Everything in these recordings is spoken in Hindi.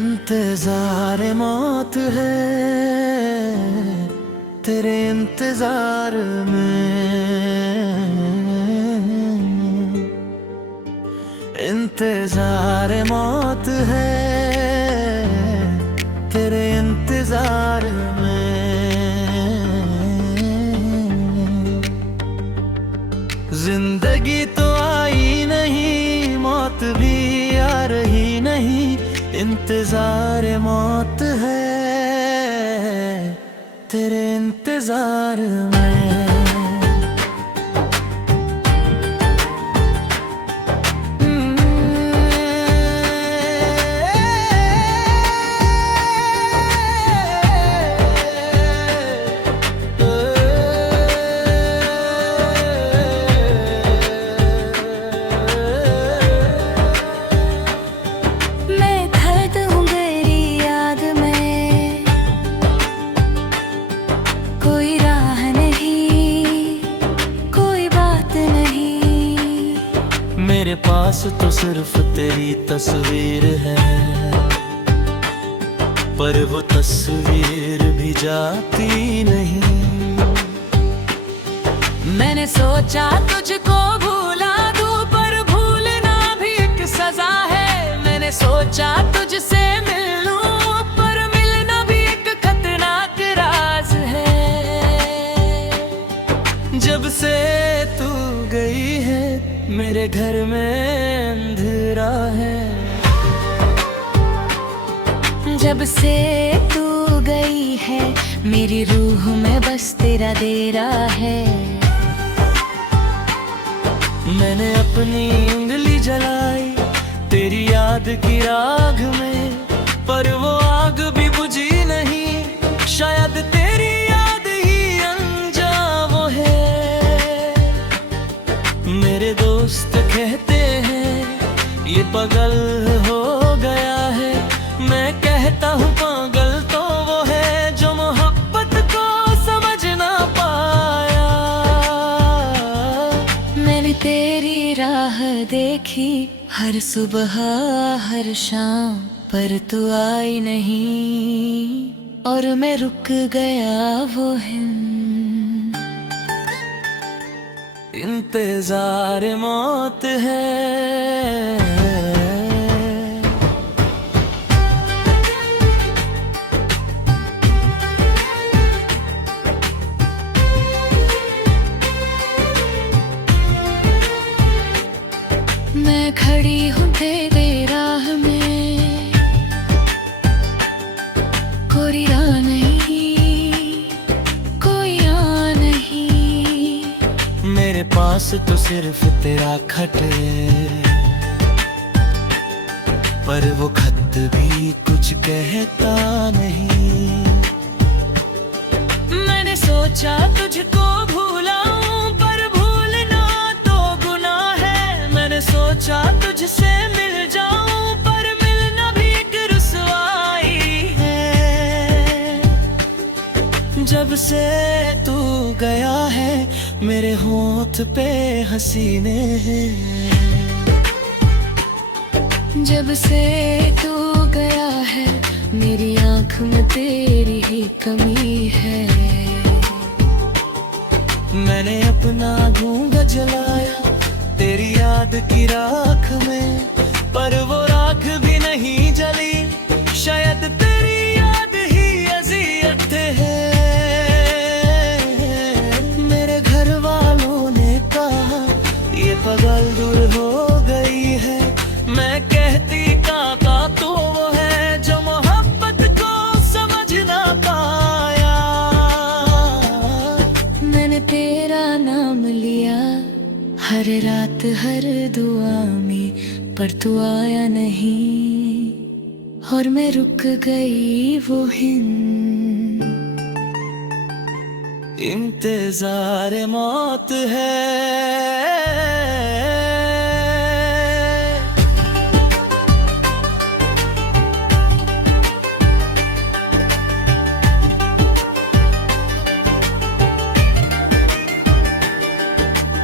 इंतजार मौत है तेरे इंतजार में, इंतजार मौत है तेरे इंतजार में। जिंदगी तो आई नहीं, मौत भी आ रही नहीं, इंतजार मौत है तेरे इंतजार में। मेरे पास तो सिर्फ तेरी तस्वीर है, पर वो तस्वीर भी जाती नहीं। मैंने सोचा तुझको भूला दूं, पर भूलना भी एक सजा है। मैंने सोचा तुझसे मिल लूं, पर मिलना भी एक खतरनाक राज है। जब से तू गई है मेरे घर में अंधेरा है, जब से तू गई है मेरी रूह में बस तेरा डेरा है। मैंने अपनी उंगली जलाई तेरी याद की राग में, पर वो आग भी बुझी नहीं, शायद तेरी याद ही अनजान वो है। मेरे दोस्त कहते हैं ये पागल हो गया है, मैं कहता हूँ पागल तो वो है जो मोहब्बत को समझ ना पाया। मैंने तेरी राह देखी हर सुबह हर शाम, पर तू आई नहीं और मैं रुक गया वो हिम। इंतजार मौत है मैं खड़ी हूँ तेरे राह में, कोई राह नहीं, कोई आ नहीं। मेरे पास तो सिर्फ तेरा खत है, पर वो खत भी कुछ कहता नहीं। मैंने सोचा तुझको भूलाऊं, पर भूलना तो गुनाह है। मैंने सोचा तुझसे मिल जाऊं, पर मिलना भी एक रुसवाई है। जब से तू गया है मेरे होंठ पे हसीने हैं, जब से तू गया है मेरी आँख में तेरी ही कमी है। मैंने अपना घूंघट जलाया तेरी याद की राख में, पर वो राख भी नहीं जली, शायद तेरी याद ही अज़ियत है। मेरे घर वालों ने कहा ये पागल दूर हो गई है, मैं कहती काका तो वो है जो मोहब्बत को समझ ना पाया। मैंने तेरा नाम लिया हर रात हर दुआ में, पर तू आया नहीं और मैं रुक गई वो हिंद। इंतजार मौत है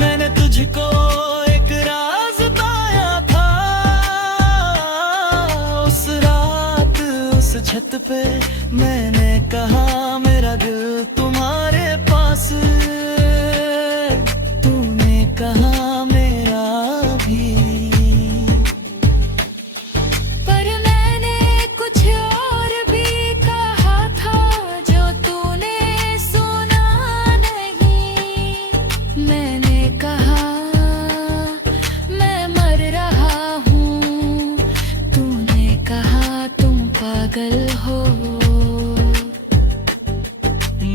मैंने तुझको एक राज पाया था, उस रात पे मैंने कहा मेरा दिल तुम्हारे पास, तूने कहा मेरा भी। पर मैंने कुछ और भी कहा था जो तूने सुना नहीं। मैंने कहा मैं मर रहा हूँ, तूने कहा तुम पागल हो।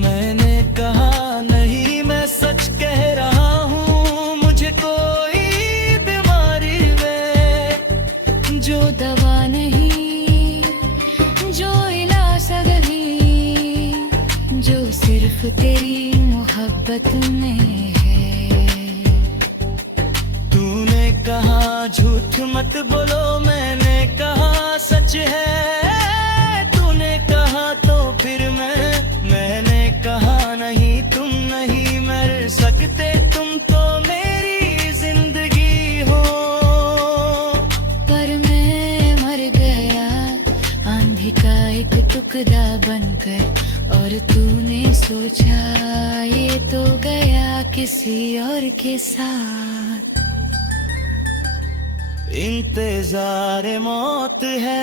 मैंने कहा नहीं मैं सच कह रहा हूँ, मुझे कोई बीमारी में जो दवा नहीं, जो इलाज नहीं, जो सिर्फ तेरी मोहब्बत में है। तूने कहा झूठ मत बोलो, मैंने कहा सच है। तूने कहा तो फिर मैंने कहा नहीं तुम नहीं मर सकते, तुम तो मेरी जिंदगी हो। पर मैं मर गया आंधी का एक टुकड़ा बनकर, और तूने सोचा ये तो गया किसी और के साथ। इंतजार मौत है।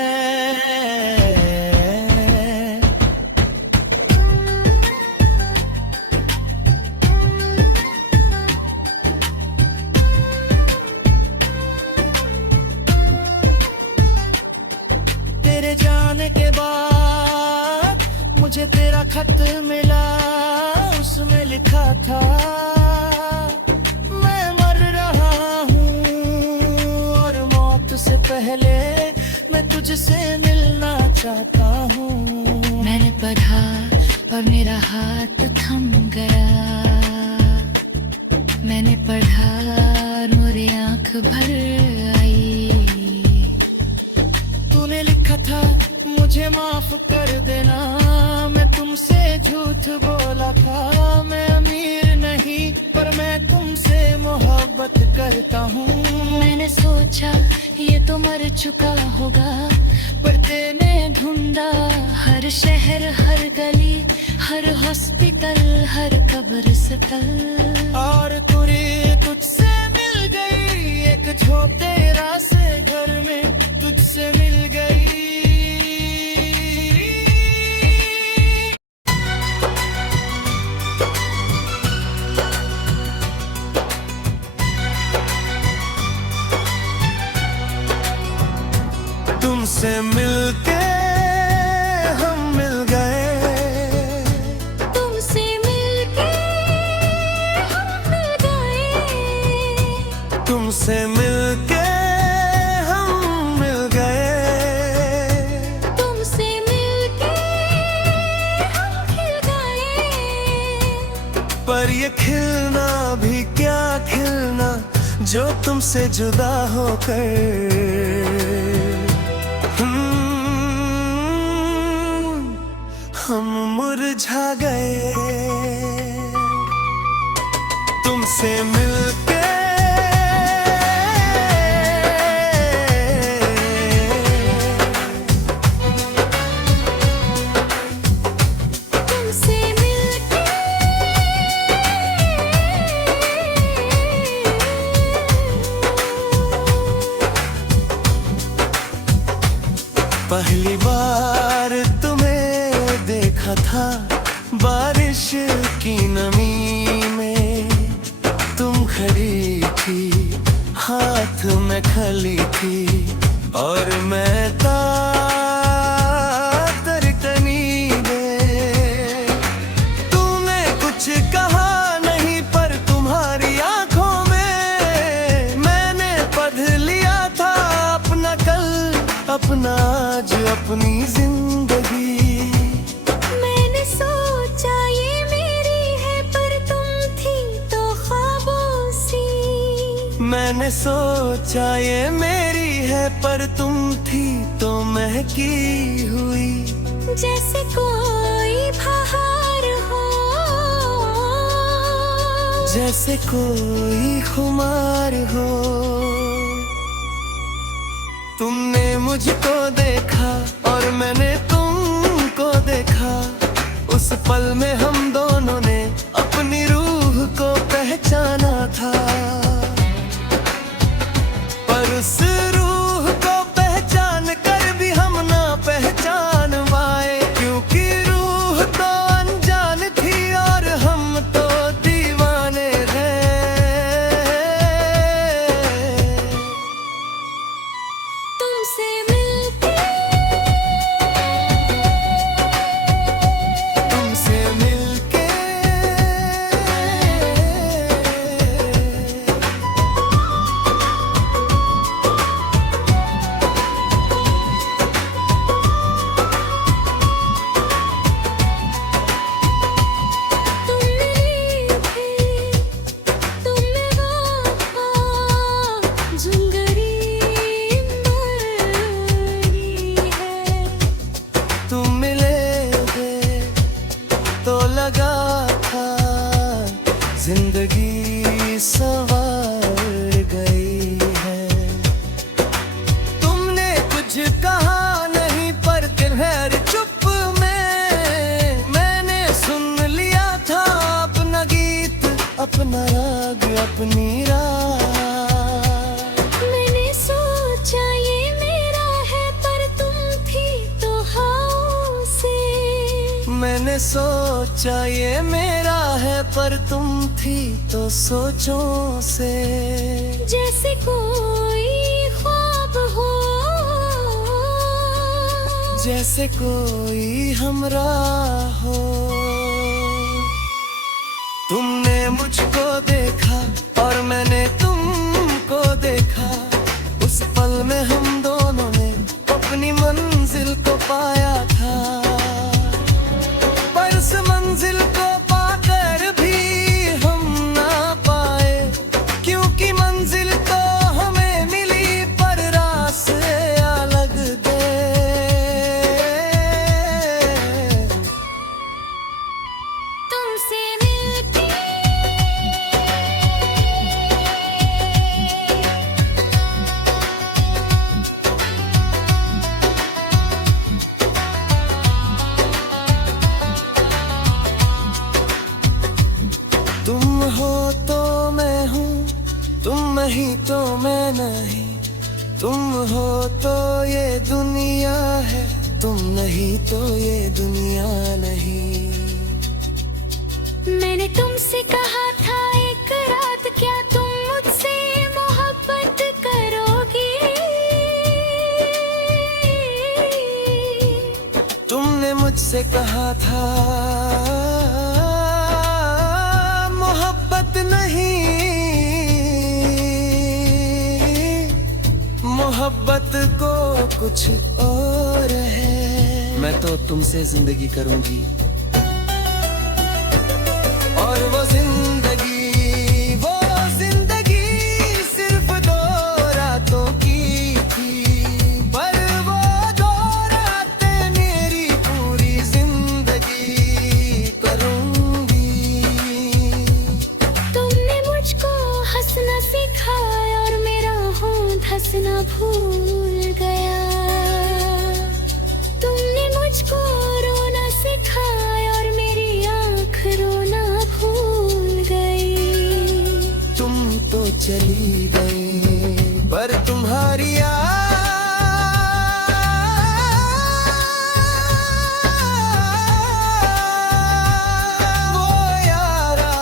तेरे जाने के बाद मुझे तेरा खत मिला, उसमें लिखा था मैं मर रहा हूँ और मौत से पहले मैं तुझसे मिलना चाहता हूँ। मैंने पढ़ा और मेरा हाथ थम गया। मैंने पढ़ा और मेरी आंख भर आई। तूने लिखा था मुझे माफ कर देना, मैं तुमसे झूठ बोला था। मैं अमीर नहीं पर मैं तुमसे मोहब्बत करता हूँ। मैंने सोचा ये तो मर चुका होगा, पर तेने ढूंढा हर शहर हर गली हर हॉस्पिटल हर कब्रिस्तान, और तुझसे मिल गई एक झोपड़े से घर में तुझसे मिल गई। तुमसे मिलके हम मिल गए, तुमसे मिलके हम मिल गए, तुमसे मिलके हम मिल गए, तुमसे मिलके हम खिल गए। पर ये खिलना भी क्या खिलना जो तुमसे जुदा होकर हम मुरझा गए। तुमसे मिलके तुमसे मिलके पहली बार तुम्हें देखा था बारिश की नमी में, तुम खड़ी थी हाथ में खली थी और मैं तरकनी में। तूने कुछ कहा नहीं पर तुम्हारी आंखों में मैंने पढ़ लिया था अपना कल अपना आज अपनी जिंदगी। मैंने सोचा ये मेरी है पर तुम थी तो ख्वाबों सी। मैंने सोचा ये मेरी है पर तुम थी तो महकी हुई। जैसे कोई बहार हो, जैसे कोई खुमार हो। तुमने मुझको देखा और मैंने तुम उस पल में हम दोनों ने अपनी रूह को पहचाना था, पर उस रूह को पहचान कर भी हम ना पहचान पाए, क्योंकि रूह तो अनजान थी और हम तो दीवाने हैं। तुमसे मिलके लगा था जिंदगी संवर गई है। तुमने कुछ कहा नहीं पर खैर चुप में मैंने सुन लिया था अपना गीत, अपना राग, अपनी राह। मैंने सोचा ये मेरा है पर तुम थी तो हाओ से, मैंने सोचा ये मेरा है पर तुम थी तो सोचों से। जैसे कोई ख्वाब हो, जैसे कोई हमरा हो। तुमने मुझको देखा और मैंने तुमको देखा, उस पल में हम दोनों ने अपनी मंजिल को पाया था, पर उस मंजिल को पाकर भी हम ना पाए, क्योंकि मंजिल तो हमें मिली पर रास्ते अलग थे। तुमसे मिलके तुम हो तो मैं हूँ, तुम नहीं तो मैं नहीं, तुम हो तो ये दुनिया है, तुम नहीं तो ये दुनिया नहीं। मैंने तुमसे कहा था एक रात क्या तुम मुझसे मोहब्बत करोगी। तुमने मुझसे कहा था मोहब्बत नहीं, मोहब्बत को कुछ और है। मैं तो तुमसे जिंदगी करूंगी और वो जिंदगी सिर्फ 2 रातों की थी, पर वो 2 रातें मेरी पूरी जिंदगी करूंगी। तुमने मुझको हंसना सिखाया और मेरा होंठ हंसना भूल गया। तुमने मुझको रोना सिखाया और मेरी आँख रोना भूल गई। तुम तो चली गई पर तुम्हारी वो यारा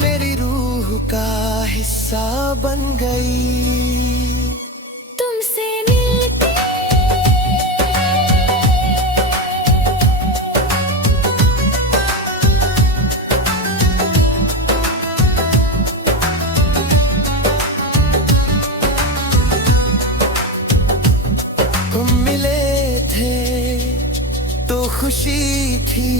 मेरी रूह का हिस्सा बन गई। तुमसे मिलके हम मिले थे तो खुशी थी,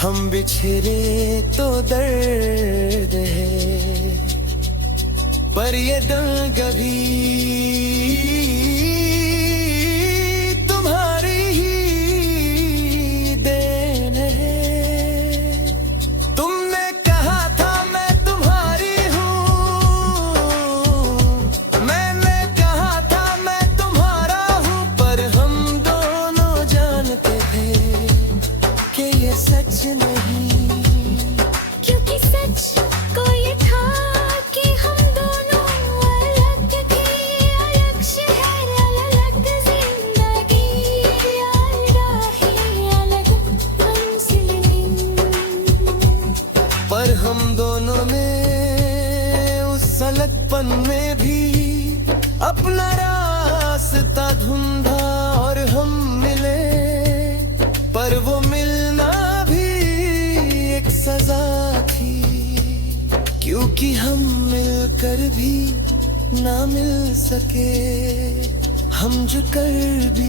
हम बिछड़े तो दर्द है, पर ये दर्द कभी तुम्हारी ही देन है। तुमने कहा था मैं तुम्हारी हूँ, मैंने कहा था मैं तुम्हारा हूँ, पर हम कि हम मिलकर भी ना मिल सके, हम जो कर भी